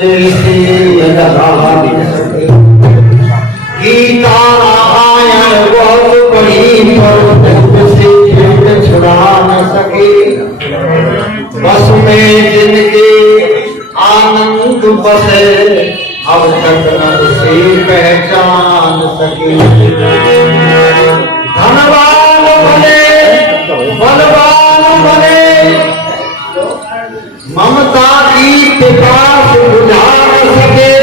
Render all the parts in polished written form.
जैसे गीता रामायण बहुत बड़ी पर से भेंट छुड़ा न सके। बस में जिनके आनंद बसे अब तक न उसे पहचान सके। धनवान बने बलवान बने ममता की पिपास बुझा न सके।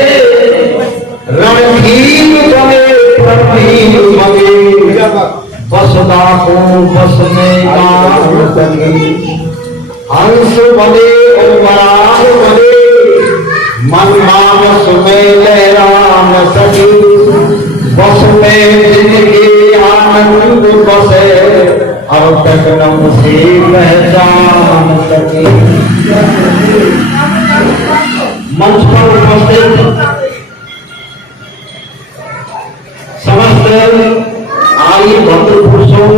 रणधीर बने रणधीर बने बसदा को बस में डाल सके। हंस बने उमरान बने मन मानस में लहरा न सके। बस में जिनके आनंद बसे अब तक न उसे पहचान सके। मंच पर उपस्थित समस्त आयु भद्र पुरुषों,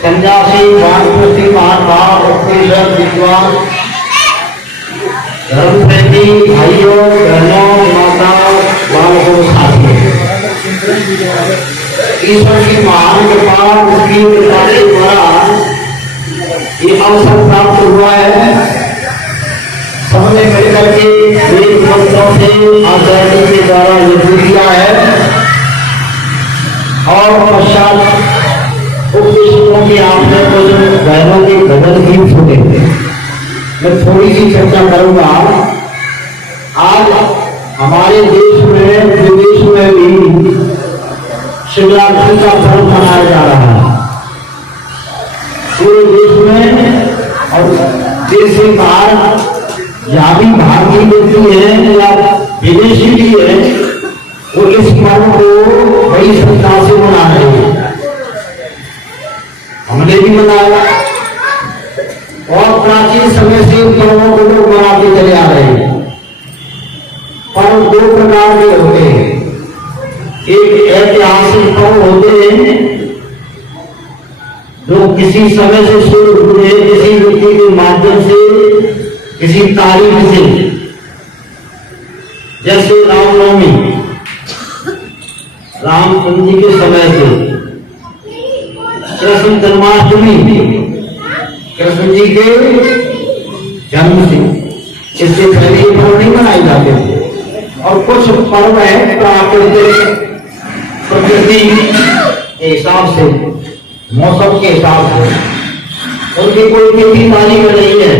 सन्यासी, वानप्रस्थी, महानुभाव, उपनिषद विद्वान, धर्मप्रेमी भाइयों बहनों, माता बालकों, साथियों, ईश्वर की महान कृपा, उसकी कृपा के द्वारा ये अवसर प्राप्त हुआ है। सबने मिलकर के एक मंत्रों से आचार्य के द्वारा यज्ञ किया है और पश्चात उपदेशकों के आपने को जो बहनों के भजन भी फूटे। मैं थोड़ी सी चर्चा करूंगा। आज हमारे देश में विदेश में भी शिवरात्रि का पर्व मनाया जा रहा है। पूरे देश में और देश से बाहर जहाँ भी भारतीय व्यक्ति है या विदेशी भी है वो इस पर्व को बड़ी श्रद्धा से मना रहे हैं। हमने भी मनाया और प्राचीन समय से पर्वों को लोग मनाते चले आ रहे हैं। पर्व दो प्रकार के होते हैं। एक ऐतिहासिक पर्व होते हैं जो किसी समय से शुरू हुए, किसी व्यक्ति के माध्यम से, किसी तारीख से, जैसे रामनवमी रामचंद्र जी के समय से, कृष्ण जन्माष्टमी कृष्ण जी के जन्म से, इससे पहले ये पर्व नहीं मनाए जाते थे। और कुछ पर्व है प्राकृतिक प्रकृति के हिसाब से, मौसम के हिसाब से, उनकी कोई खेती बाड़ी में नहीं है,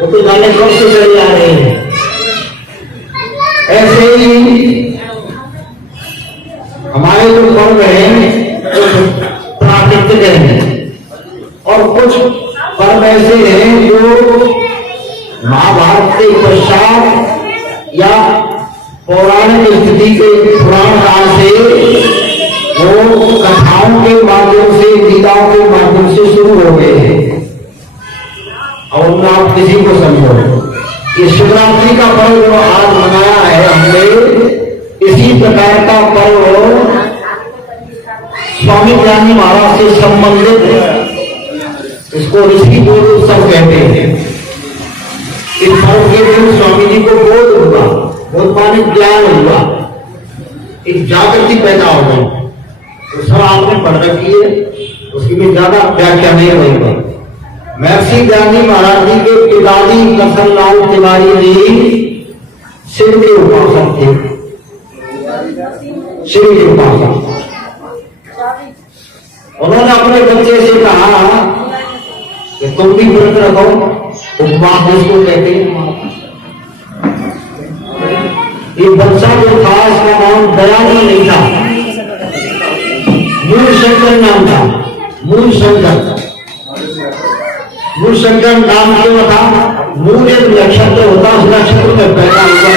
वो तो जाने कब से चले आ रहे हैं। ऐसे ही हमारे जो पर्व हैं प्राकृतिक हैं और कुछ पर्व ऐसे हैं जो महाभारत के पश्चात या पौराणिक स्थिति के पुराण काल से वो कथाओं के माध्यम से, लीलाओं के माध्यम से शुरू हो गए हैं। और आप किसी को समझो, ये शिवरात्रि का पर्व जो आज मनाया है हमने, इसी प्रकार का पर्व स्वामी ज्ञानी महाराज से संबंधित है। इसको ऋषि बोध उत्सव कहते हैं। इस पर्व के दिन स्वामी जी को बोध हुआ, बोध माने ज्ञान हुआ, एक जागृति पैदा हो गई। तो सब आपने पढ़ रखी है, उसकी भी ज्यादा व्याख्या नहीं होगी। महर्षि ज्ञानी महाराज जी के पिताजी करसनलाल तिवारी जी शिव के उपासक थे। शिव के उपासक उन्होंने अपने बच्चे से कहा कि तुम भी व्रत रखो। उपवास जिसको कहते हैं। ये बच्चा जो था इसका नाम दयानंद नहीं था, मूल शंकर नाम था। मूल शंकर, मूल शंकर नाम क्यों था? मूल एक नक्षत्र होता, उस नक्षत्र में पैदा हुआ,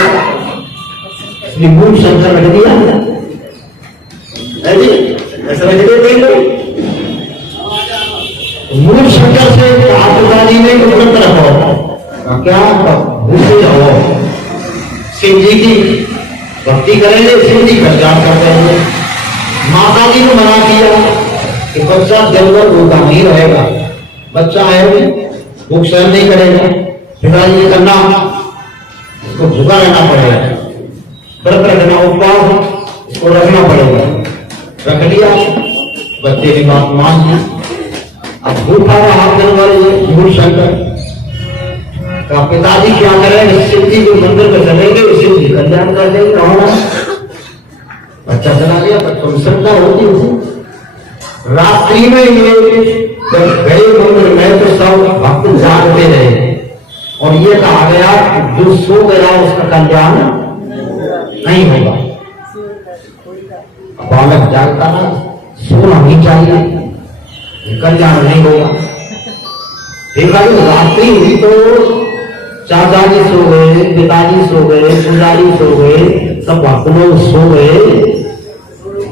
इसलिए मूल शंकर रख दिया। ऐसा रख देते मूल शंकर से पिताजी ने व्रत रखो। क्या भूखे जाओ, शिव जी की भक्ति करेंगे, शिव जी का जाप करते हैं। माता जी को मना किया कि बच्चा दिन भर भूखा नहीं रहेगा, बच्चा है भूख सहन नहीं करेगा। पिताजी ने करना इसको भूखा रहना पड़ेगा, व्रत रखना, उपवास इसको रखना पड़ेगा। रख लिया, बच्चे की बात मान ली। अब भूखा रहा दिन भर ये झूठ शंकर का पिताजी क्या करें, शिव जी के मंदिर में चलेंगे, शिव जी कल्याण कर देंगे। बच्चा चला गया, बच्चों श्रद्धा होती है। रात्रि में ये जब गए मंदिर में तो सब भक्त जागते रहे और ये कहा गया कि जो सो गया उसका कल्याण नहीं होगा। बालक जागता ना, सोना ही चाहिए, कल्याण नहीं होगा। देखा जो रात्रि हुई तो चाचा जी सो गए, पिताजी सो गए, पुजारी सो गए, सब भक्त लोग सो गए,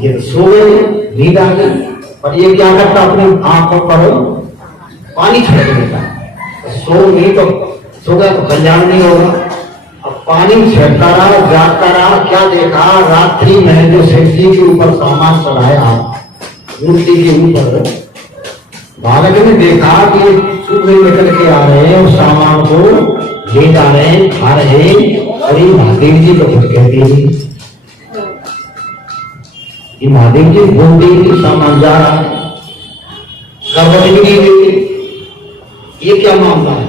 ये सो गए, नींद आ गई। और ये क्या करता, अपनी आंखों पर पानी छिड़क देता। सो नहीं तो सो गया तो कल्याण नहीं होगा। अब पानी छिड़कता रहा, जागता रहा, क्या देखा, रात्रि में जो शिव जी के ऊपर सामान चढ़ाया मूर्ति के ऊपर, बालक ने देखा कि सूर्य निकल के आ रहे हैं और सामान को ले जा रहे हैं, खा रहे हैं। और ये महादेव जी को कुछ कहते हैं, ये महादेव जी बोलते ही सामान जा रहा है, करवट भी नहीं। ये क्या मामला है,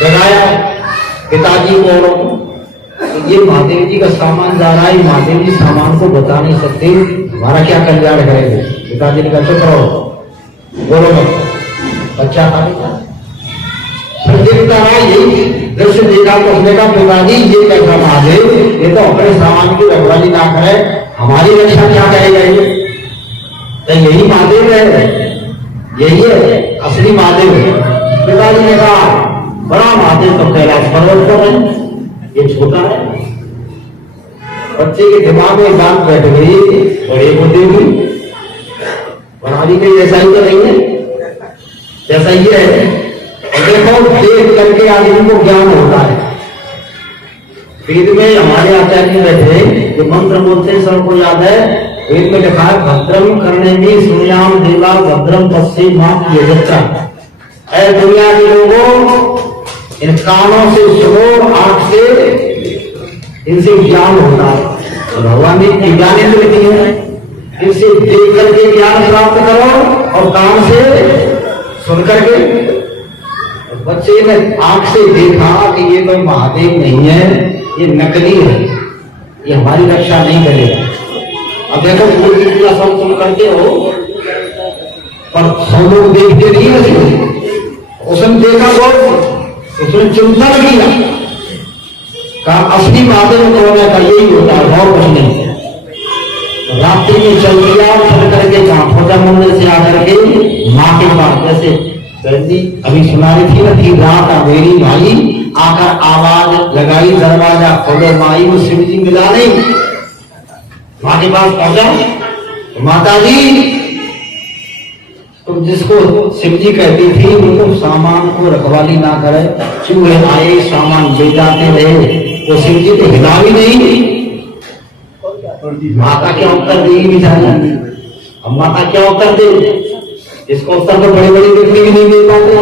जगाया पिताजी को, ये महादेव जी का सामान जा रहा है, महादेव जी सामान को बता नहीं सकते, हमारा क्या कल्याण करेंगे। पिताजी ने कहा चुप रहो, बोलो मत। बच्चा फिर देखता रहा, यही दृश्य देखा तो उसने कहा पिताजी ये कैसा महादेव, ये तो अपने सामान की रखवाली ना करे, हमारी रक्षा क्या करेगा ये। तो यही महादेव है, यही है असली महादेव है। पिताजी ने कहा बड़ा महादेव तो कैलाश पर्वत पर है, ये छोटा है। बच्चे के दिमाग में बात बैठ गई, बड़े होते भी बनानी कहीं ऐसा ही तो नहीं है, जैसा ये है। और देखो देख करके आदमी को ज्ञान होता है। वेद में हमारे आचार्य बैठे जो मंत्र बोलते हैं सबको याद है, वेद में लिखा है भद्रम करने में सुनियाम देवा भद्रम पश्चिम मां यजत्रा। ऐ दुनिया के लोगों, इन कानों से सुनो, आंख से इनसे ज्ञान होता है। तो भगवान ने ज्ञानेंद्र दिए हैं, इनसे देख करके ज्ञान प्राप्त करो और कान से सुन करके। बच्चे ने आंख से देखा कि ये कोई महादेव नहीं है, ये नकली है, ये हमारी रक्षा नहीं करेगा। अब देखो पूरी पूरा सब सुन करके हो, पर सब लोग देखते नहीं है। उसने देखा बहुत, उसने चिंतन किया, कहा असली महादेव कौन है, का यही होता है और कुछ नहीं। रात्रि में चल दिया, चल करके कहा खोजा मंदिर से आकर के माँ के पास, जैसे बहनी अभी सुना रही थी ना कि रात मेरी भाई आकर आवाज लगाई, दरवाजा खोलो माई, वो शिव जी मिला नहीं। माँ के पास पहुंचा, माता जी तुम जिसको शिव जी कहती थी वो तुम सामान को रखवाली ना करे, चूहे आए सामान ले जाते रहे, वो शिव जी को हिला भी नहीं। माता क्या उत्तर देगी बेचारी, अब माता क्या उत्तर दे, इसको उत्तर तो बड़ी बड़ी व्यक्ति भी नहीं दे पाते।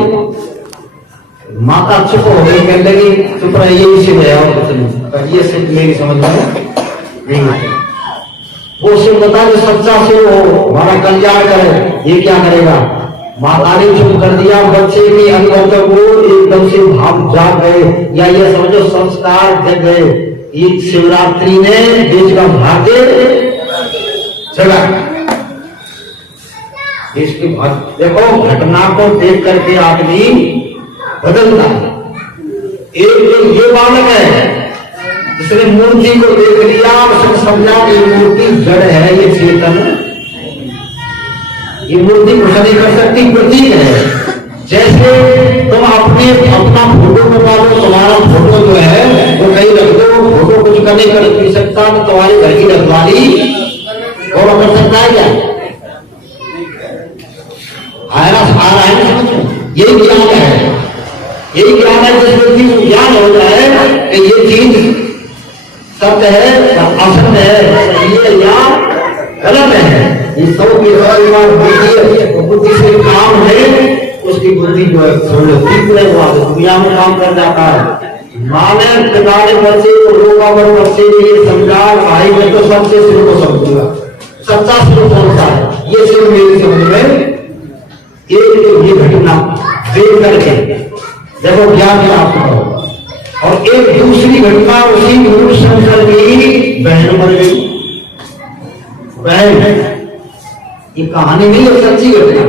माता चुप हो गई, कहने लगी चुप रहे, यही शिव है और कुछ नहीं, ये शिव मेरी समझ में नहीं आती। वो शिव बता जो सच्चा शिव हो, हमारा कल्याण करे, ये क्या करेगा। माता ने चुप कर दिया, बच्चे के अंदर वो एकदम से भाव जाग गए, या ये समझो संस्कार जग गए। एक शिवरात्रि ने देश का भाग्य चला, देश की भाग्य। देखो घटना को देख करके आदमी बदलता है। एक जो ये बालक है जिसने मूर्ति को देख लिया, उसने समझा कि मूर्ति जड़ है, ये चेतन, ये मूर्ति कुछ नहीं कर सकती, प्रतीक है। जैसे तुम अपना फोटो बता दो, तुम्हारा फोटो जो है वो कहीं रख दो, फोटो कुछ कर नहीं कर सकता, तो तुम्हारे घर की रखवाली कौन कर सकता है क्या। आ रहा है ना समझ, यही ज्ञान है, यही ज्ञान है। जिस व्यक्ति को ज्ञान हो जाए कि ये चीज सत्य है या असत्य है, सही है या गलत है, ये सब की बुद्धि है, तो बुद्धि से काम है, उसकी बुद्धि जो है पूरे दुनिया में काम कर जाता है। माँ ने पिता ने बच्चे को रोका और बच्चे ने ये समझा भाई मैं तो सबसे सिर को समझूंगा, सच्चा सिर कौन सा है ये सिर्फ मेरी समझ में एक ये घटना देख करके देखो ज्ञान प्राप्त होगा। और एक दूसरी घटना उसी गुरु शंकर की बहन मर गई। बहन ये कहानी नहीं है, सच्ची घटना।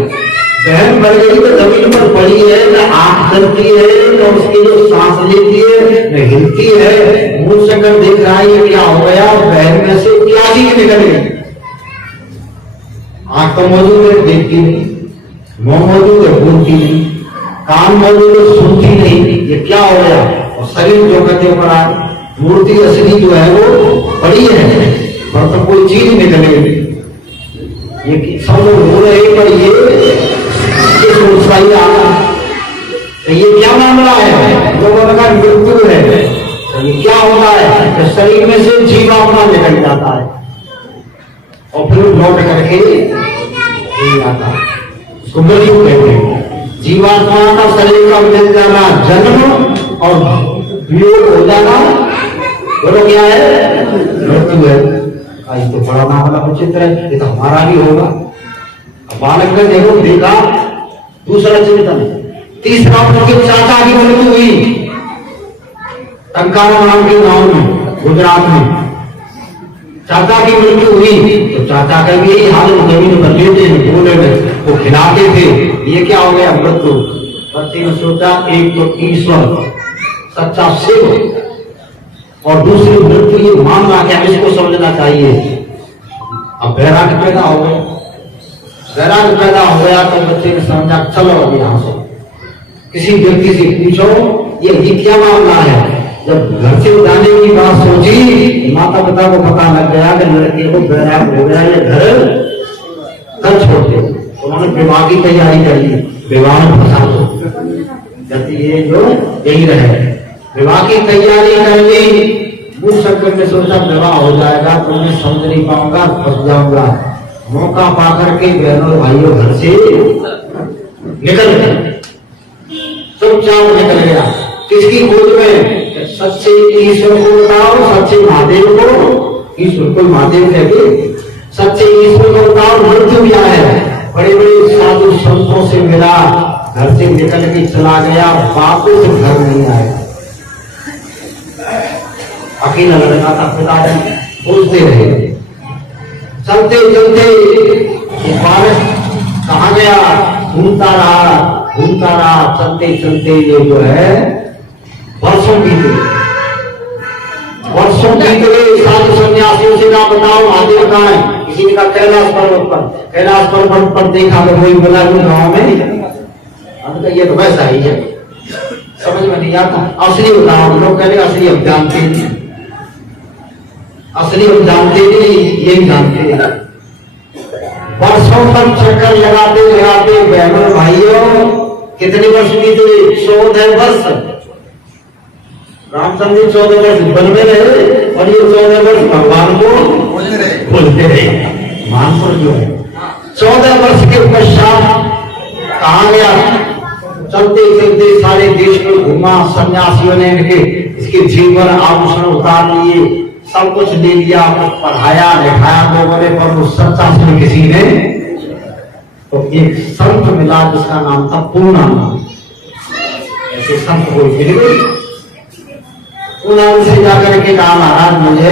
बहन मर गई तो जमीन पर पड़ी है, न आंख करती है, न उसकी जो सांस लेती है न हिलती है। मुंह से कर देख रहा है ये क्या हो गया, बहन में से क्या चीज निकल गई। आंख तो मौजूद है, देखती नहीं, मुंह मौजूद है, बोलती नहीं, कान मौजूद है, सुनती नहीं, ये क्या हो गया। और शरीर जो कहते पर आए, मूर्ति असली जो है वो पड़ी है, पर तो कोई चीज निकल गई। ये सब लोग हो रहे पर ये सोचवाई आना तो ये क्या मामला है, लोगों ने कहा मृत्यु है। तो ये क्या होता है कि शरीर में से जीवात्मा निकल जाता है और फिर लौट करके यही आता है, उसको मृत्यु कहते हैं। जीवात्मा का शरीर का मिल जाना जन्म और वियोग हो जाना, बोलो क्या है, मृत्यु है। ये तो बड़ा मामला विचित्र है, ये तो हमारा भी होगा। बालक ने देखो देखा, दूसरा चिंतन, तीसरा उनके चाचा की मृत्यु हुई टंकारा नाम के गांव में, गुजरात में। चाचा की मृत्यु हुई तो चाचा का भी यही हाल, जमीन पर लेटे बोले में वो खिलाते थे, ये क्या हो गया, मृत्यु। बच्चे ने सोचा एक तो ईश्वर सच्चा शिव और दूसरी मृत्यु, ये मामला क्या इसको समझना चाहिए। अब बैराग पैदा हो गया, बैराग पैदा हो गया तो बच्चे ने समझा चलो अब यहां से किसी व्यक्ति से पूछो ये क्या मामला है। जब घर से जाने की बात सोची, माता पिता को पता लग गया कि लड़के को बैराग हो गया, ये घर छोड़ दे। उन्होंने विवाह की तैयारी कर ली, विवाह में फंसा दो, ये जो यही रहे, विवाह की तैयारी कर ली। मुझ शंकर ने सोचा विवाह हो जाएगा तो मैं समझ नहीं पाऊंगा, फंस जाऊंगा। मौका पाकर के बहनों भाइयों घर से निकल गए, चुपचाप निकल गया। किसकी खोज में, सच्चे ईश्वर को बताओ, सच्चे महादेव को, ईश्वर को महादेव कहते, सच्चे ईश्वर को बताओ मृत्यु क्या है। बड़े बड़े साधु संतों से मिला, घर से निकल के चला गया, वापस घर नहीं आया। अकेला लड़का था, पिताजी पूछते रहे, चलते चलते ये बालक कहाँ गया, घूमता रहा, चलते चलते ये जो है वर्षों बीत गए। साधु सन्यासियों से ना बताओ महादेव कहाँ है, किसी ने कहा कैलाश पर्वत पर देखा तो वही बोला गाँव में। हम तो ये तो वैसा ही है, समझ में नहीं आता। असली बताओ, हम लोग कहते असली हम जानते नहीं, असली हम जानते नहीं, यही जानते हैं। वर्षों तक चक्कर लगाते बहनों भाइयों, कितने वर्ष बीते, 14 वर्ष। रामचंद्र जी 14 वर्ष वन में रहे और ये 14 वर्ष भगवान को बोलते रहे। मानपुर जो है 14 वर्ष के पश्चात कहा गया, चलते चलते सारे देश में घूमा। सन्यासियों ने इनके इसके जीवन आभूषण उतार लिए, सब कुछ ले लिया, पढ़ाया लिखाया लोगों ने, पर वो सच्चा से किसी ने। तो एक संत मिला जिसका नाम था पूर्णानंद। ऐसे संत को मिल गए, पूर्णानंद से जाकर के कहा महाराज मुझे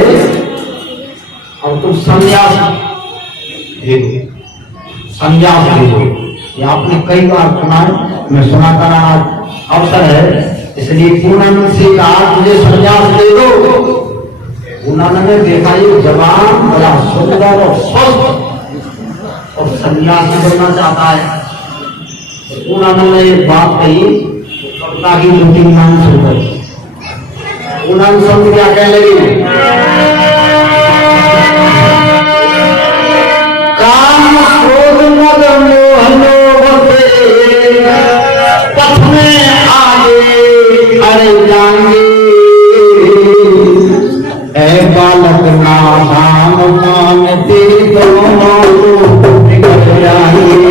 अब तुम संन्यास दे दो, संन्यास दे दो। ये आपने कई बार सुना है, मैं सुनाता रहा, अवसर है इसलिए पूर्णानंद से कहा मुझे संन्यास दे दो। पूर्णानंद ने देखा ये जवान बड़ा सुंदर और स्वस्थ और सन्यासी बनना चाहता है। पूर्णानंद ने एक बात कही, ताकि दो-तीन मान सुनकर पूर्णानंद संत क्या कह लगे, काम क्रोध मद मोह लोभ से पथ में आगे अरे जाएंगे, ऐ बालक नादान मानते दोनों बिगड़ जाएंगे,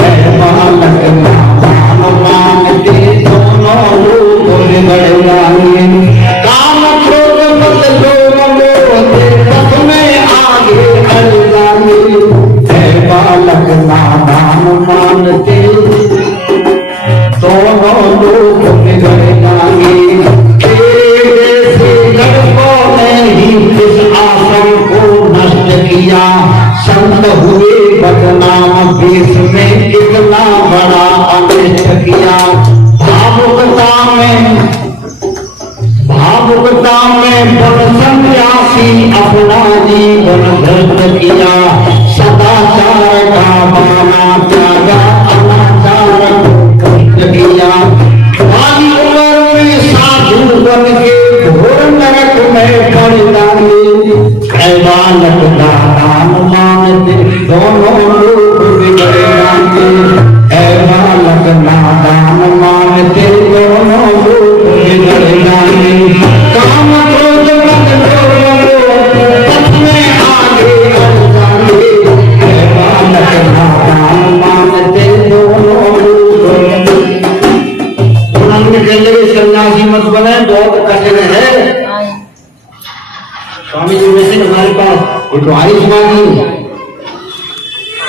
ऐ बालक नादान मानते दोनों बिगड़ जाएंगे। जाइए। काम क्रोध मत लोभ मोह पथ में आगे बढ़ जाइए। है बालक नादान मानते दोनों लोग बिगड़ जाएंगे। तेरे से लड़कों ने ही इस आश्रम को नष्ट किया। संत हुए बदनाम देश में कितना बड़ा अनिष्ट किया। भावुकता में बड़ सन्यासी अपना जीवन व्यर्थ किया। सदाचार का बाना त्यागा अनाचार को किया। बाली उम्र में साधु बन के घोर नरक में पड़ डाले। बालक दान मानते दोनों लोग बिगड़ जाएंगे। बालक नादान मानते दोनों लोग बिगड़ जाएंगे। काम क्रोध मत लोभ पथ में आगे बढ़ जाएंगे। बालक नादान मानते दोनों लोग। उन्होंने कहे सन्यासी मत बने, बहुत कठिन है। स्वामी जी में से हमारे पास एक वारिस मांगी,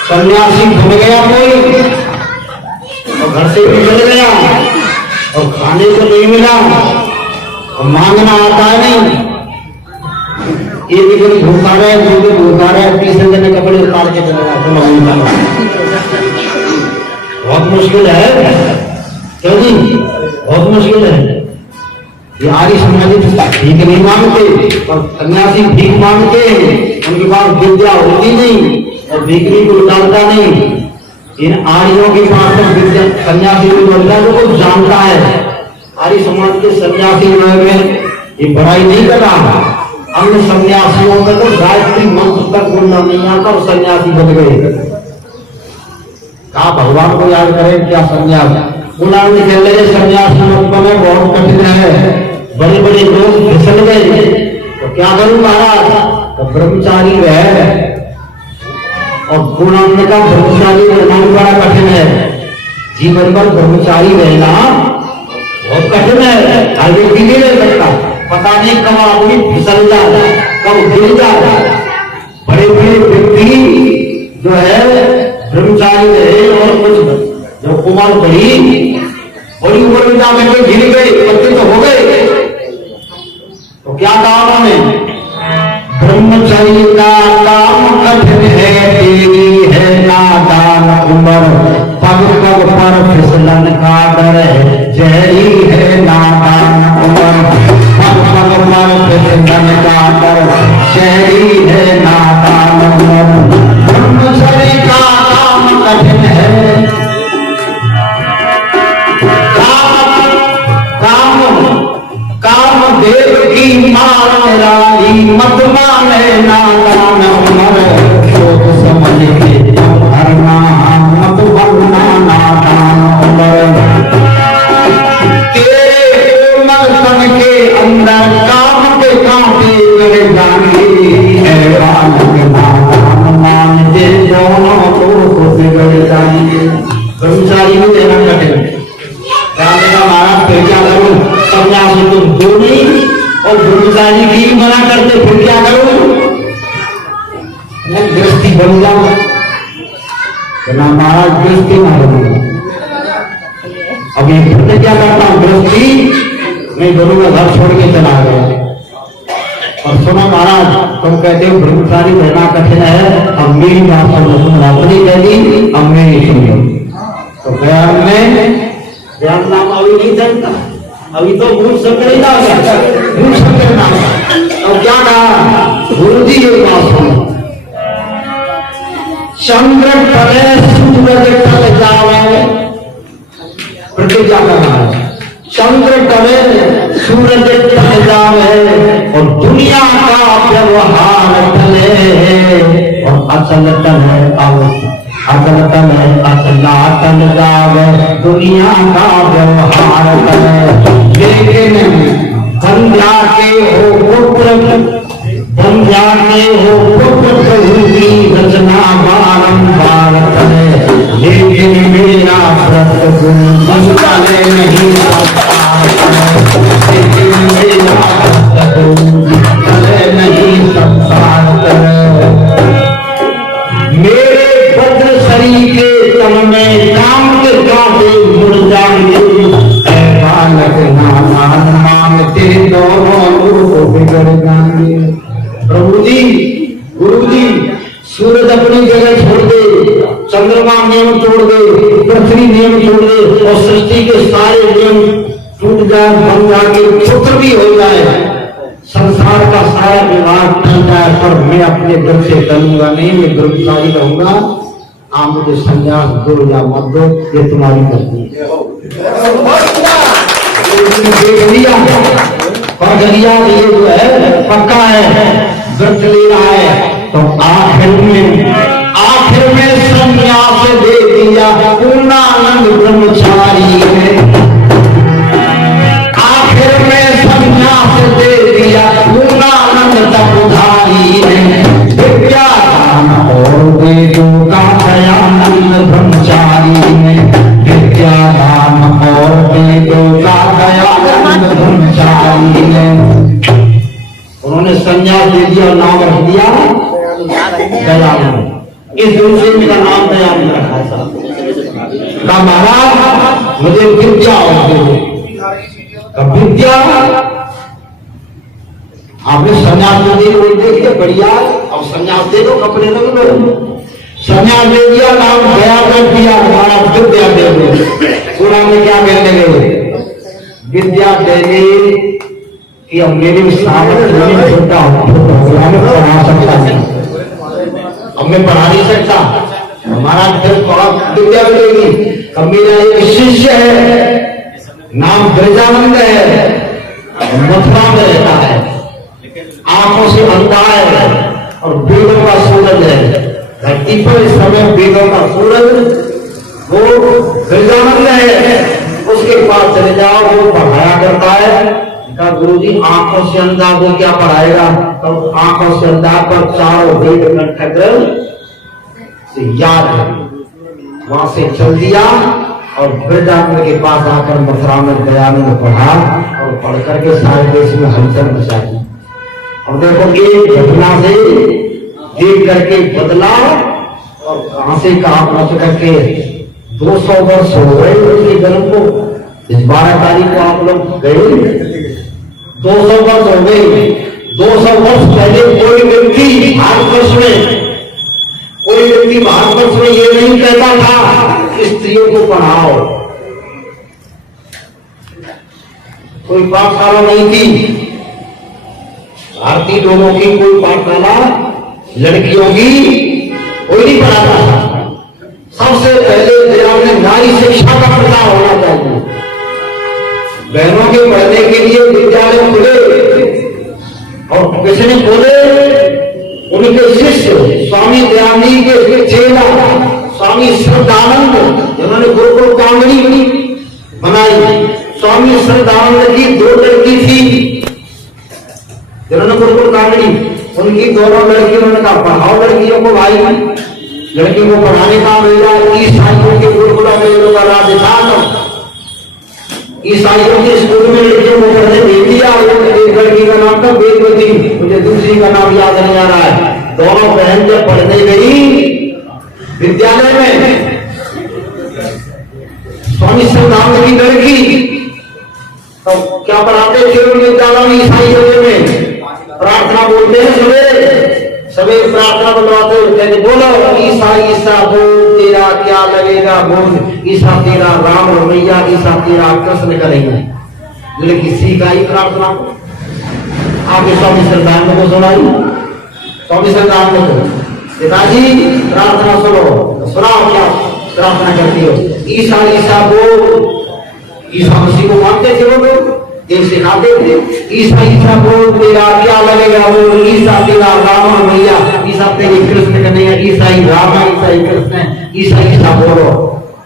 सन्यासी बन गया कोई और घर से भी चल गया और खाने को नहीं मिला और मांगना आता है नहीं। एक दिन भूखा रहा है, दो दिन भूखा रहा है, तीसरे दिन कपड़े उतार के चले जाते। बहुत मुश्किल है, क्यों जी? बहुत मुश्किल है। ये आर्य समाज भीख नहीं मांगते और सन्यासी भीख मांगते हैं। उनके पास विद्या होती नहीं और भीख भी कोई डालता नहीं। इन आर्यों के पास तो विद्या सन्यासी भी बनता जो कुछ जानता है। आर्य समाज के सन्यासी में ये बड़ाई नहीं कर रहा। अन्य सन्यासियों का तो गायत्री मंत्र तक बोलना नहीं आता और सन्यासी बन गए। कहा भगवान को याद करें क्या सन्यास? उन्होंने कह रहे सन्यासी मत बने, बहुत कठिन है। बड़े बड़े लोग फिसल गए तो क्या करूं महाराज? तो ब्रह्मचारी रहे और गुणान्य का ब्रह्मचारी रहना बड़ा कठिन है। जीवन भर ब्रह्मचारी रहना बहुत कठिन है। हर व्यक्ति नहीं रह सकता। पता नहीं कब आदमी फिसल जाए, कब गिर जाए। बड़े बड़े व्यक्ति जो है ब्रह्मचारी रहे और कुछ जो कुमार बड़ी उम्र में जाकर गिर गए, बच्चे तो हो गए। तो क्या कहा उन्होंने? ब्रह्मचर्य का काम कठिन है, तेरी है नादान उम्र। पग पग पर फिसलन का डर है, जहरी है नादान उम्र। पग पग पर फिसलन का डर, जहरी है नादान उम्र। ब्रह्मचर्य का काम कठिन है। देव की मान रानी मत माने नादान उम्र। सोच समझ के तुम हरना मत बनना नादान उम्र। तेरे मर्तन के अंदर काम के कांटे गड़ जाएंगे। बालक नादान मानते दोनों लोग बिगड़ जाएंगे। ब्रह्मचारी में देना कठिन महाराज फिर क्या करूं? सन्यासी तुम दो नहीं और ब्रह्मचारी की मना करते, फिर क्या करूं? गृहस्थी बन जाऊं ना महाराज, गृहस्थी ना बनूंगा। अभी फिर क्या करता हूं? गृहस्थी नहीं बनूंगा, घर छोड़ के चला गया। और सुना महाराज तुम कहते हो ब्रह्मचारी रहना कठिन है, अब मेरी बात सुनो। तुमने अपनी कह दी, अब मेरी सुनो। तो बयान में ध्यान नाम अभी नहीं चलता, अभी तो मूल शंकर ही नाम है, मूल शंकर नाम। और क्या कहा गुरु जी? ये बात सुनो। चंद्र टले सूरज टल जावे, प्रतिज्ञा करना है। चंद्र टले सूरज टल जावे और दुनिया का व्यवहार टले और अचल टले अचल टले अचला टल जावे, दुनिया का व्यवहार टले। लेकिन बन जाके हो पुत्र, बन जाके हो पुत्र प्रभु की रचना बारंबार करे। लेकिन मेरा व्रत गुरु बंगाले नहीं सकता, लेकिन गुरु जी सूरज अपनी जगह छोड़ दे, चंद्रमा नियम तोड़ दे, पृथ्वी नियम तोड़ दे और सृष्टि के सारे नियम टूट जाए, बन जाके क्षुद्र भी हो जाए, संसार का सारा विवाद टल जाए, पर मैं अपने दिल से टलूंगा नहीं, मैं ब्रह्मचारी रहूंगा। आप मुझे संन्यास दो या मत दो, ये तुम्हारी मर्जी है। देख लिया पगड़िया ये जो है पक्का है, व्रत ले रहा है, तो आखिर में संन्यास दे दिया पूर्णानंद ब्रह्मचारी ने। आखिर में संन्यास दे दिया पूर्णानंद तपधारी ने। विद्या दान और वेदों का दयानंद ब्रह्मचारी ने। विद्या दान और वेदों का दयानंद ब्रह्मचारी ने। उन्होंने संन्यास दे दिया, नाम रख दिया दयानंद। इस दिन से मेरा नाम दयानंद रखा था। महाराज मुझे विद्या और विद्या आपने संन्यास दे दिया, वो देखिए बढ़िया, अब संन्यास दे दो, कपड़े रख लो। संन्यास दे दिया, नाम दयानंद दिया, हमारा विद्या दे दो। सुना में क्या कहने लगे? विद्या देने कि अब मेरे सामर्थ्य नहीं होता, मैं पढ़ा सकता नहीं, अब मैं पढ़ा नहीं सकता, हमारा फिर थोड़ा विद्या मिलेगी। अब मेरा एक शिष्य है, नाम ब्रजानंद है, मथुरा में रहता है, आंखों से अंधा है और वेदों का सूरज है। धरती पर इस समय वेदों का सूरज वो ब्रजानंद है, उसके पास चले जाओ, वो पढ़ाया करता है। गुरु जी आंखों से अंधा वो क्या पढ़ाएगा? तो आंखों से अंधा पर चारों वेद कंठक से याद है। वहां से चल दिया और ब्रजानंद के पास आकर मथुरा में दयानंद पढ़ा और पढ़ करके सारे देश में हलचल मचा दी। और देखो एक घटना से देख करके बदला और कहां से कहां पहुंच करके 200 वर्ष हो गए उसके जन्म को। इस 12 तारीख को आप लोग गए, 200 वर्ष हो गए। 200 वर्ष पहले कोई व्यक्ति भारतवर्ष में ये नहीं कहता था कि स्त्रियों को पढ़ाओ। कोई पाठशाला नहीं थी, भारतीय लोगों की कोई पाठशाला लड़कियों की कोई नहीं पढ़ाता था। सबसे पहले हमने नारी शिक्षा का प्रचार होना चाहिए। बहनों के पढ़ने के लिए विद्यालय खुले और किसने खोले? उनके शिष्य स्वामी दयानंद के चेला स्वामी श्रद्धानंद, जिन्होंने गुरुकुल कांगड़ी बनाई। स्वामी श्रद्धानंद की 2 लड़की थी जिन्होंने गुरुकुल कांगड़ी, उनकी 2 लड़कियों, उन्होंने कहा पढ़ाओ लड़कियों को भाई, लड़कियों को पढ़ाने का मेरा ईसाइयों के गुरुकुल का राजस्थान, ईसाइयों के स्कूल में लड़कियों को पढ़ने दे दिया। एक लड़की का नाम था वेदवती, मुझे दूसरी का नाम याद नहीं आ रहा है। दोनों बहन जब पढ़ने गई विद्यालय में, स्वामी श्रद्धानंद की लड़की, तो क्या पढ़ाते थे विद्यालय में ईसाइयों में? प्रार्थना बोलते हैं सवेरे प्रार्थना बुलवाते कहते बोलो ईसा ईसा बोल तेरा क्या लगेगा बोल, ईसा तेरा राम रमैया, ईसा तेरा कृष्ण करेंगे। लेकिन सीखाई प्रार्थना आपके स्वामी श्रद्धानंद को सुनाई। स्वामी श्रद्धानंद को पिताजी प्रार्थना सुनाओ क्या प्रार्थना करती हो? ईसा ईसा बोल, ईसा मसीह को मानते थे वो लोग, ये सिखाते थे। ईसा ईसा बोल तेरा क्या लगेगा बोल, ईसा तेरा राम भैया, ईसा तेरी कृष्ण कन्हैया, ईसाई राम है, ईसाई कृष्ण है, ईसा ईसा बोलो।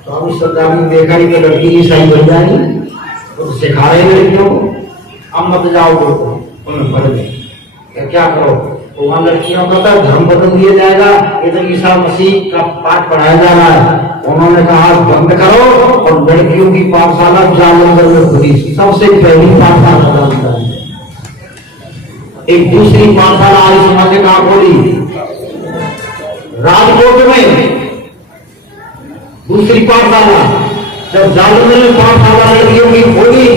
तो हम श्रद्धानंद देखा ही कि लड़की ईसाई बन जाएगी, तो सिखा रहे लड़कियों को अब मत जाओ उन्हें पढ़ने, क्या करो? तो वहां लड़कियों का तो धर्म बदल दिया जाएगा, ये तो ईसा मसीह का पाठ पढ़ाया जा रहा है। उन्होंने कहा बंद करो और लड़कियों की पाठशाला जालंधर में खुली, सबसे पहली पाठशाला जालंधर में। एक दूसरी पाठशाला आर्य समाज ने कहा खोली राजकोट में, दूसरी पाठशाला। जब जालंधर में पाठशाला लड़कियों की खोली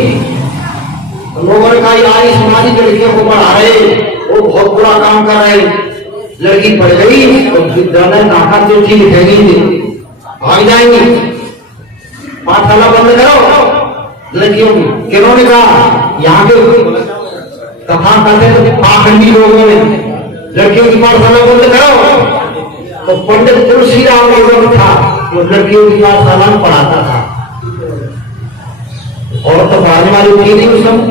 तो लोगों ने कहा आर्य समाजी लड़कियों को पढ़ा रहे, वो बहुत बुरा काम कर रहे, लड़की पड़ गई और विद्यालय नाका से ठीक फेंकी थी, भाग जाएंगी, पाठशाला बंद करो लड़कियों की। किन्होंने कहा? यहाँ के कथा करते पाखंडी लोगों ने, लड़कियों की पाठशाला बंद करो। तो पंडित तुलसीराम लोगों था जो लड़कियों की पाठशाला में पढ़ाता था, और तो पढ़ाने वाली थी नहीं उस समय,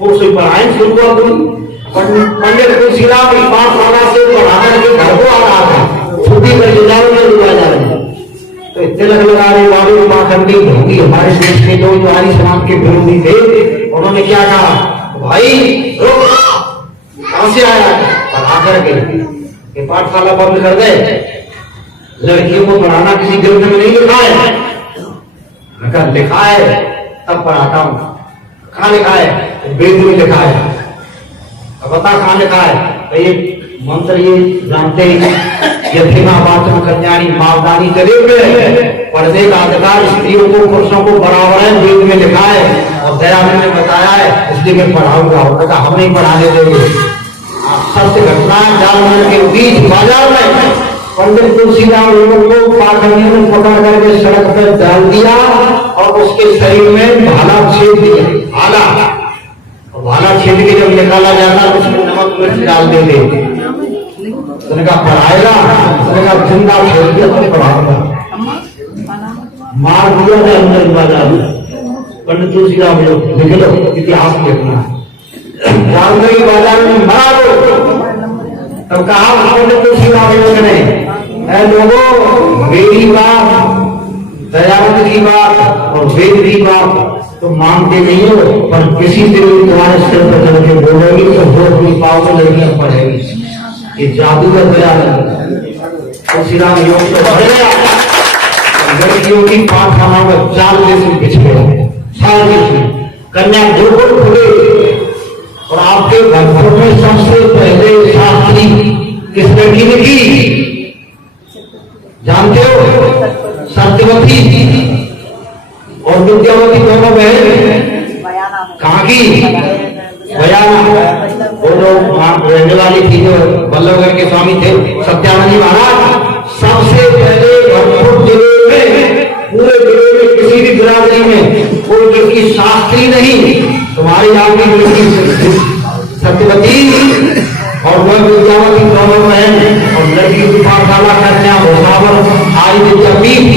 वो उसे पढ़ाएं शुरुआत हुई। पंडित तुलसीराम की पाठशाला से पढ़ाकर के घर को आ रहा था, छुट्टी करके जाओ में डूबा जा रहे हैं। तो तिलक लगा रहे वाले पाखंडी ढोंगी हमारे देश के जो आर्य समाज के विरोधी थे, उन्होंने क्या कहा? भाई रुक, कहां से आया? पढ़ा करके पाठशाला बंद कर दे, लड़कियों को पढ़ाना किसी ग्रंथ में नहीं लिखा है। अगर लिखा है तब पढ़ाता हूं। कहां लिखा है? वेद में लिखा है। अब बता कहां लिखा है? तो ये मंत्र ये जानते हैं, यथेमा वाचन कन्याणी मावदानी शरीर में पढ़ने का अधिकार स्त्रियों को पुरुषों को बराबर है, वेद में लिखा है और दयानंद ने बताया है, इसलिए मैं पढ़ाऊंगा। उनका हम नहीं पढ़ाने देंगे। सत्य घटनाएं जालमन के बीच बाजार में पंडित तुलसीराम लोगों को पाखंडियों ने पकड़ करके सड़क पर डाल दिया और उसके शरीर में भाला छेद दिया। भाला छेद के जब निकाला जाता तो उसमें नमक मिर्च डाल देते। उनका पढ़ाएगा, उनका जिंदा छोड़ दिया तो पढ़ाऊंगा, मार दिया था अंदर बाजार में। पंडित तुलसीराम लोग लिख लो, इतिहास लिखना, जालंधर बाजार में मरा दो। तब कहा पंडित तुलसीराम लोग ने, ऐ लोगों, मेरी बात, दयानंद की बात और वेद की बात तो मानते नहीं हो, पर किसी दिन तुम्हारे सिर पर चल के बोलोगी तो वो अपनी पाव में लड़कियां पढ़ेगी। ये जादू का दयानंद तुलसीराम योग तो बढ़ गया, लड़कियों की पाठशालाओं में जाल जैसे बिछ गया। सारे कन्या गुरुकुल खुले और आपके भक्तों में सबसे पहले शास्त्री किस लड़की ने की जानते हो? सत्यवती और विद्यावती दोनों बहन कहाँ की? बयाना। वो जो रहने वाली थी जो बल्लभगढ़ के स्वामी थे सत्यानंद जी महाराज, सबसे पहले भरतपुर जिले में, पूरे जिले में किसी भी बिरादरी में कोई लड़की शास्त्री नहीं, तुम्हारी आपकी लड़की सत्यवती और वह विद्यावती दोनों बहन और लड़की की पाठशाला कन्या भोसावर आई विद्यापीठ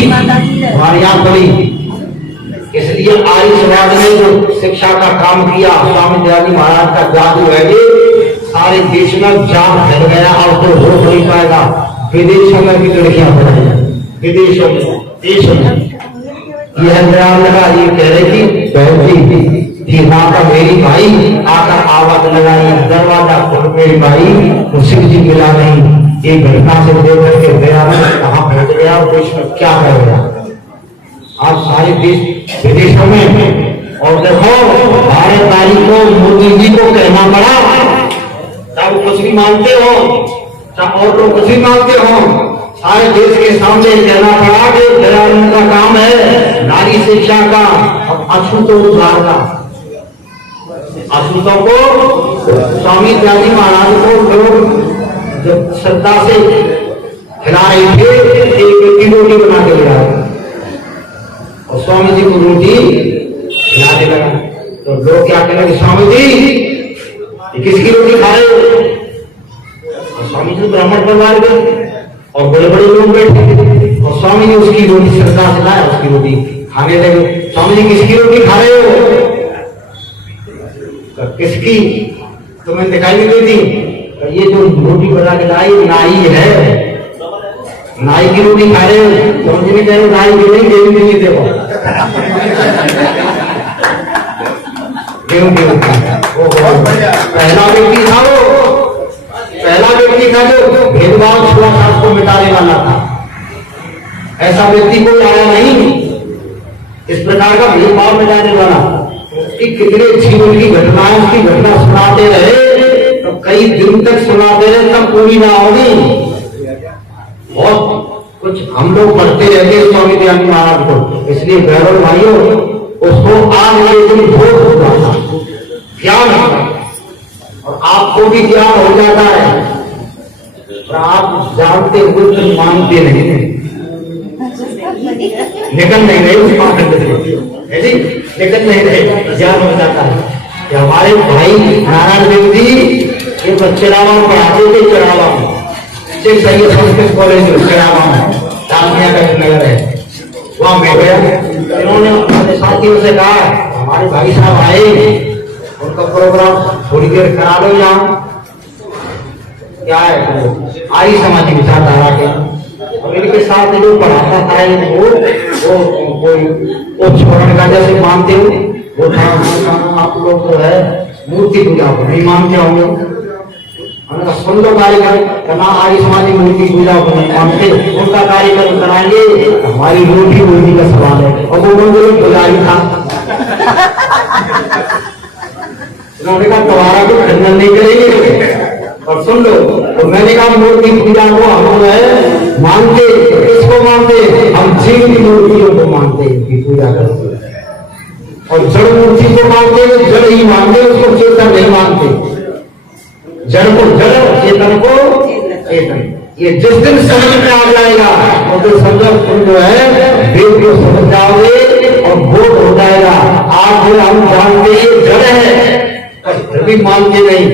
हमारी यहाँ पड़ी। इसलिए आर्य समाज ने जो शिक्षा का काम किया, स्वामी दयानंद महाराज का जादू है ये, सारे देश में जान फैल गया और तो रोक नहीं पाएगा। विदेशों में भी लड़कियां पढ़ाई जाए, विदेशों में, देशों में। यह दयानंद का ये कह रही थी बहन जी माता मेरी भाई आकर आवाज लगाई, दरवाजा खोल मेरी भाई तो शिव जी मिला नहीं। ये घटना से देख करके दयानंद कहाँ पहुंच गया और देश में क्या कर गया। आज सारे देश विदेशों में, और देखो भारत नारी को मोदी जी को कहना पड़ा, चाहे कुछ भी मानते हो चाहे और लोग कुछ भी मानते हो, सारे देश के सामने कहना पड़ा कि दयानंद का काम है नारी शिक्षा का और अछूतों उद्धार का। अछूतों को स्वामी दयानंद महाराज को लोग जब श्रद्धा से खिला रहे थे, एक व्यक्ति रोटी बना के ले आए और स्वामी जी को रोटी खिलाने लगा। तो लोग क्या कहेंगे, स्वामी जी किसकी रोटी खा रहे हो? और स्वामी जी ब्राह्मण परिवार के और बड़े बड़े लोग बैठे और स्वामी जी उसकी रोटी श्रद्धा से लाया, उसकी रोटी खाने लगे। स्वामी जी किसकी रोटी खा रहे हो? किसकी? तुम्हें दिखाई नहीं देती? तो ये जो रोटी बना के लाई नाई है, नाई की रोटी खा रहे हो। समझ नहीं कहे नाई की नहीं, गेहूं नहीं देखो गेहूं पहला व्यक्ति था, वो पहला व्यक्ति था जो भेदभाव छुआछूत को मिटाने वाला था। ऐसा व्यक्ति कोई आया नहीं इस प्रकार का भेदभाव मिटाने वाला। कि कितने जीवन की घटनाएं, उसकी घटना सुनाते रहे तो कई दिन तक सुनाते रहे तब पूरी ना होगी। बहुत कुछ हम लोग पढ़ते रहते स्वामी दयानंद महाराज को। इसलिए गौरव भाइयों, उसको आज ये दिन भोग हुआ था, ज्ञान और आपको भी ज्ञान हो जाता है, और आप जानते हुए तो मानते नहीं, निकल नहीं रहे उस पाखंड से, निकल नहीं रहे, ज्ञान हो जाता है कि हमारे भाई नारायण देव जी ये चढ़ावा पढ़ाते थे, चढ़ावा सही है, संस्कृत कॉलेज में चढ़ावा दामिया का नगर है, वहां मैं गया। इन्होंने अपने साथियों से कहा हमारे भाई साहब आए, उनका प्रोग्राम थोड़ी देर करा लो, यहाँ क्या है आर्य समाजी विचारधारा के, और इनके साथ जो पढ़ाता था वो कोई छोड़ने का जैसे मानते हो, वो था आप लोग जो है मूर्ति पूजा को नहीं मानते होंगे, सुन लो कार्यक्रम आर्य समाजी मूर्ति पूजा को नहीं मानते, उनका कार्यक्रम कराएंगे, हमारी रोटी रोटी का सवाल है, और वो लोग पुजारी था। उन्होंने कहा तुम्हारा कोई खंडन नहीं करेंगे, और सुन लो, तो मैंने कहा मूर्ति पूजा को हम है मानते, किसको मानते, हम जीव की मूर्तियों को मानते की पूजा करते, और जड़ मूर्ति को मानते, जड़ ही मानते, उसको चेतन नहीं मानते, जड़ को जड़, चेतन को चेतन। ये जिस दिन समझ में आ जाएगा वो तो समझो तुम जो है वेद को समझ जाओगे और बोध हो जाएगा। आज जो हम जानते ये जड़ है पर भी मानते नहीं।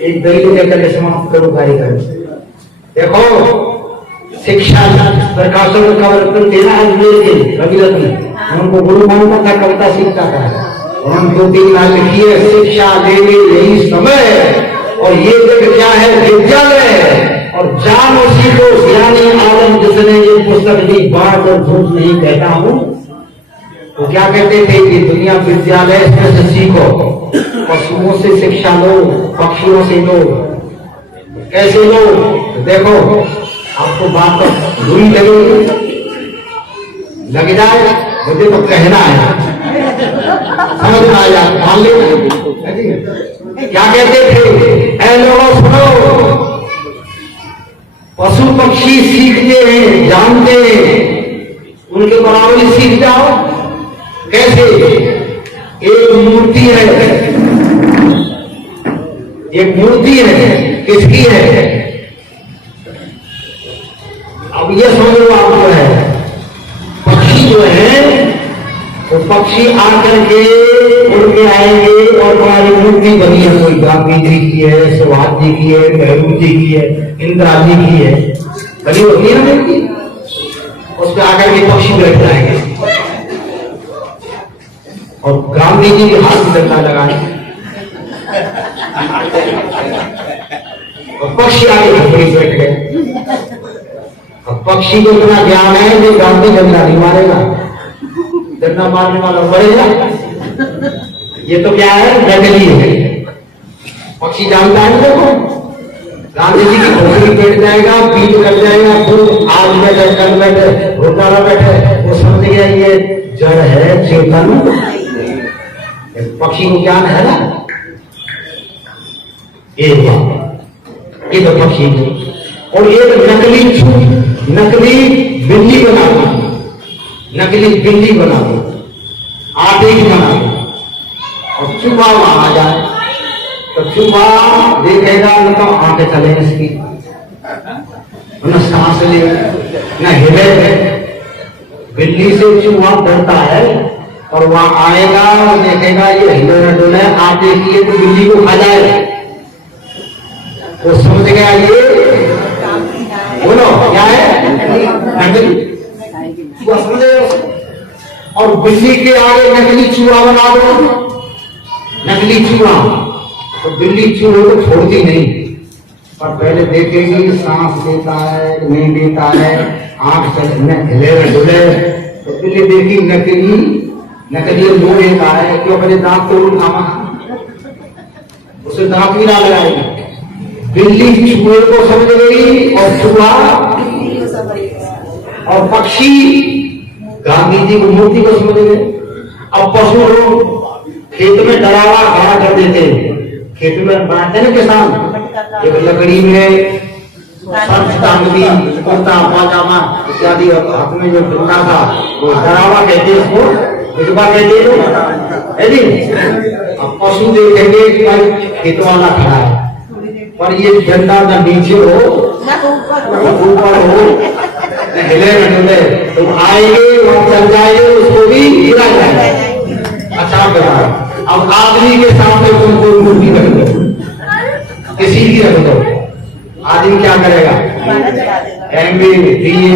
एक दलील लेकर समाप्त करो कार्यक्रम। देखो शिक्षा प्रकाशन का तेरा अजमेर के रविरत्न में उनको गुरु मानता था, कविता सीखता था, उन्होंने 2-3 लाइन लिखी है, शिक्षा देने यही समय और ये जग क्या है विद्यालय, और जान उसी को ज्ञानी आलम जिसने ये पुस्तक दी, बार बार झूठ नहीं कहता हूं। तो क्या कहते थे कि दुनिया विद्यालय से सीखो, पशुओं से शिक्षा लो, पक्षियों से लो। कैसे लो? तो देखो आपको बात तो बुरी लगेगी, लग जाए, मुझे तो कहना है, समझ में आ जाए, मान लेना। क्या कहते थे? ऐ लोगों सुनो, पशु पक्षी सीखते हैं, जानते हैं, उनके बराबरी सीख जाओ। कैसे? एक मूर्ति है, एक मूर्ति है, किसकी है? अब ये समझ लो आपको है, पक्षी जो है तो पक्षी आकर के उड़ के आएंगे और हमारी मूर्ति बनी है, कोई गांधी जी की है, सुभाष जी की है, नेहरू जी की है, इंदिरा जी की है, बनी होती है ना मूर्ति, उस पर आकर के पक्षी बैठ जाएंगे और गांधी जी के हाथ में डंडा लगाए और पक्षी आगे झोपड़ी बैठ गए। अब पक्षी को इतना ज्ञान है कि गांधी डंडा नहीं मारेगा, डंडा मारने वाला मरेगा। ये तो क्या है, नकली है। पक्षी जानता है देखो, गांधी जी की झोपड़ी बैठ जाएगा, पीठ कर जाएगा, फिर आज बैठे कल बैठे रोजाना बैठे, वो समझ गया ये जड़ है, चेतन। पक्षी को ज्ञान है ना, एक बात ये तो पक्षी को। और एक नकली बिल्ली बना दो, नकली बिल्ली बना दो, आटे की बना दो और चूहा वहां आ जाए तो चूहा देखेगा न तो आंखें चले इसकी, न सांस ले, न हिले। बिल्ली से चूहा डरता है और वहां आएगा और देखेगा ये हिले न डोले, आटे की तो बिल्ली को खा जाए। वो समझ गया ये, बोलो क्या है, नकली चूहा समझे। और बिल्ली के आगे नकली चूहा बना दो, नकली चूहा, तो बिल्ली चूहे को छोड़ती नहीं, पर पहले देखेगी सांस लेता है नहीं लेता है, आंख से हिले डुले, तो बिल्ली देखी नकली लोहे का है, क्यों अपने दांत तोड़ खामा, उसे दांत भी ना लगाएगी। बिल्ली चूहे को समझ गई और चूहा और पक्षी गांधी जी की मूर्ति को समझ गए। अब पशु लोग खेत में डरावा खड़ा कर देते, खेत में बनाते ना किसान, एक लकड़ी में सर्च टांगती, कुर्ता पाजामा इत्यादि, हाथ में जो डंडा था वो डरावा कहते उसको, विधवा कहते हैं। अब पशु देखेंगे कि भाई खेत वाला खड़ा है, पर ये झंडा न नीचे हो न ऊपर हो, न हिले न डुले, तुम आएंगे वहां चल जाएंगे, उसको भी गिरा जाएगा। अच्छा बता, अब आदमी के सामने तुम कोई मूर्ति रख दो, किसी की रख दो, आदमी क्या करेगा? MA, BA,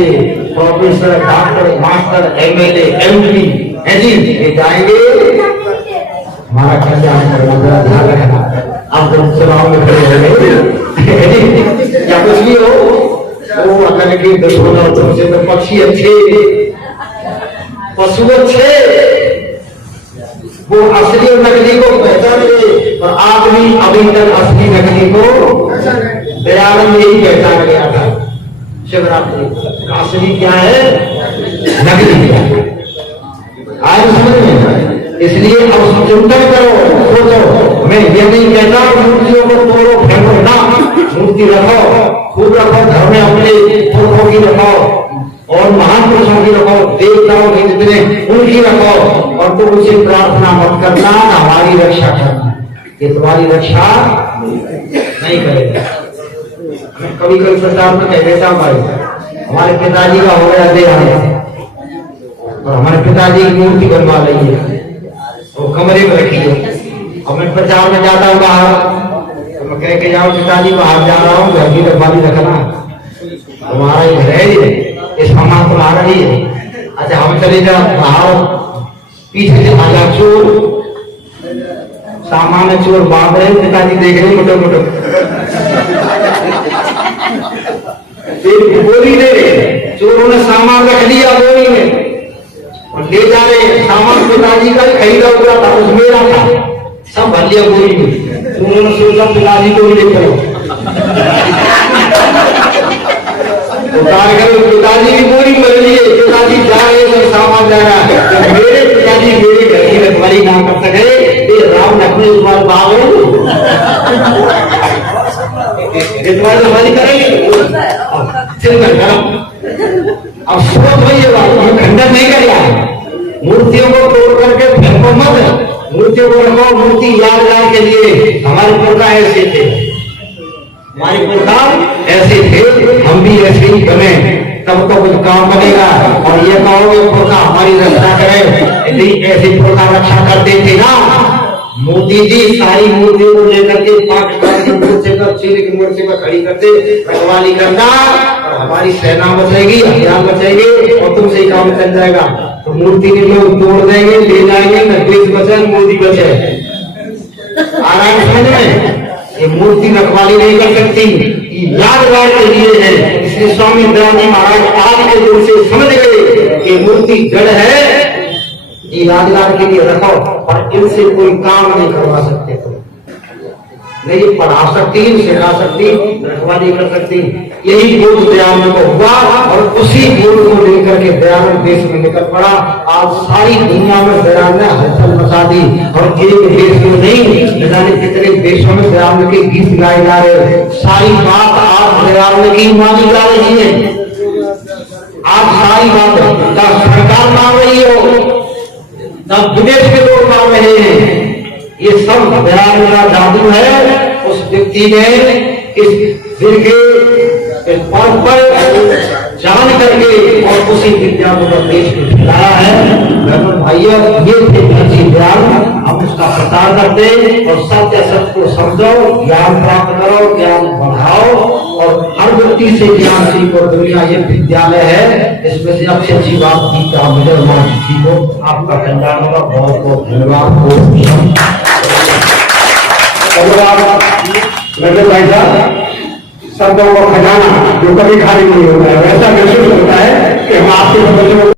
professor, doctor, master, MLA, MP, ऐसी ये जाएंगे, हमारा क्या ध्यान रखना। अब तुम चुनाव में खड़े हो गए या कुछ भी हो, वो अगर की दुश्मन तुमसे तो पक्षी अच्छे, पशु अच्छे, वो असली और नकली को पहचान ले, और आदमी अभी तक असली नकली को दयानंद यही पहचान गया था। शिवरात्रि असली क्या है, नकली क्या है, आज समझ में। इसलिए अब चिंतन करो, सोचो। मैं ये नहीं कहता मूर्तियों को तोड़ो फेंको ना, मूर्ति रखो, खूब रखो, घर में अपने पुरखों की रखो और महान पुरुषों की रखो, देवताओं के जितने उनकी रखो, और तुम उसे प्रार्थना मत करना हमारी रक्षा करना, ये तुम्हारी रक्षा नहीं करेगा। कभी कभी सरकार में कह देता भाई हमारे पिताजी का हो गया देहांत, और हमारे पिताजी की मूर्ति बनवा रही है, वो कमरे में रखी है, और मैं प्रचार में जाता हूँ बाहर, तो मैं कह के जाऊँ पिताजी बाहर जा रहा हूँ, घर की रखवाली रखना, तुम्हारा ही घर है, ये सामान तुम्हारा ही है। अच्छा हम चले जाओ बाहर, पीछे से आजा चोर, सामान चोर बांध रहे, पिताजी देख रहे मोटो मोटो, बोरी दे रहे, चोरों ने सामान रख लिया बोरी में और ले जा रहे, सामान पिताजी का खरीदा हुआ था, उस मेरा था, सब भर लिया बोरी में। उन्होंने सोचा पिताजी को भी ले चलो, पिताजी की बोरी भर लिए, पिताजी जा रहे, सब सामान जा रहा है, तो मेरे पिताजी मेरे घर की रखवाली ना कर सके, ये राम लक्ष्मण तुम्हारे बाप है, तुम्हारी रखवाली करेंगे। अब सोच वही है, खंडन नहीं करेगा, मूर्तियों को तोड़ करके फेंको मत, मूर्तियों को रखो, मूर्ति यादगार के लिए। हमारे पुरखा ऐसे थे, हमारे पुरखा ऐसे थे, हम भी ऐसे ही बने, तब तो कुछ काम बनेगा। और ये कहोगे पुरखा हमारी रक्षा करे, यदि ऐसे पुरखा रक्षा करते थे ना, मोदी जी सारी मूर्तियों को लेकर के पाकिस्तान की मोर्चे पर, चीन की मोर्चे पर खड़ी करते, रखवाली करना, और हमारी सेना बचेगी, हथियार बचेंगे, और तुमसे ही काम चल जाएगा। तो मूर्ति के लोग तोड़ देंगे, ले जाएंगे, न देश बचे मोदी बचे। आराम समझ में, ये मूर्ति रखवाली नहीं कर सकती, ये यादगार के लिए है। इसलिए स्वामी दयानंद महाराज आज के दिन से समझ गए कि मूर्ति जड़ है, ये यादगार के लिए रखो, पर इनसे कोई काम नहीं करवा सकते, नहीं ये पढ़ा सकती, सिखा सकती, रखवाली कर सकती। यही बोध दयानंद को हुआ, और उसी बोध को लेकर के दयानंद देश में निकल पड़ा। आज सारी दुनिया में दयानंद ने हलचल मचा दी, और एक देश में नहीं, न जाने कितने देशों में दयानंद के गीत गाए जा रहे। सारी बात आज दयानंद की मानी जा रही है, आज सारी बात सरकार मान रही हो, तब विदेश के लोग मान रहे हैं, ये सब दयानंद का जादू है। उस व्यक्ति ने इस दिल के पद पर जान करके और उसी विद्या को देश में फैलाया है। भाइयों ये थे ज्ञान, हम उसका प्रचार करते और सत्य सत्य को समझो, ज्ञान प्राप्त करो, ज्ञान बढ़ाओ, और हर व्यक्ति से ज्ञान सीखो। दुनिया ये विद्यालय है, इसमें से अच्छी अच्छी बात सीखा मुझे सीखो। आपका कल्याण होगा। बहुत बहुत धन्यवाद। भाई साहब शब्दों का खजाना जो कभी खाली नहीं होता है, वैसा महसूस होता है कि हम आपके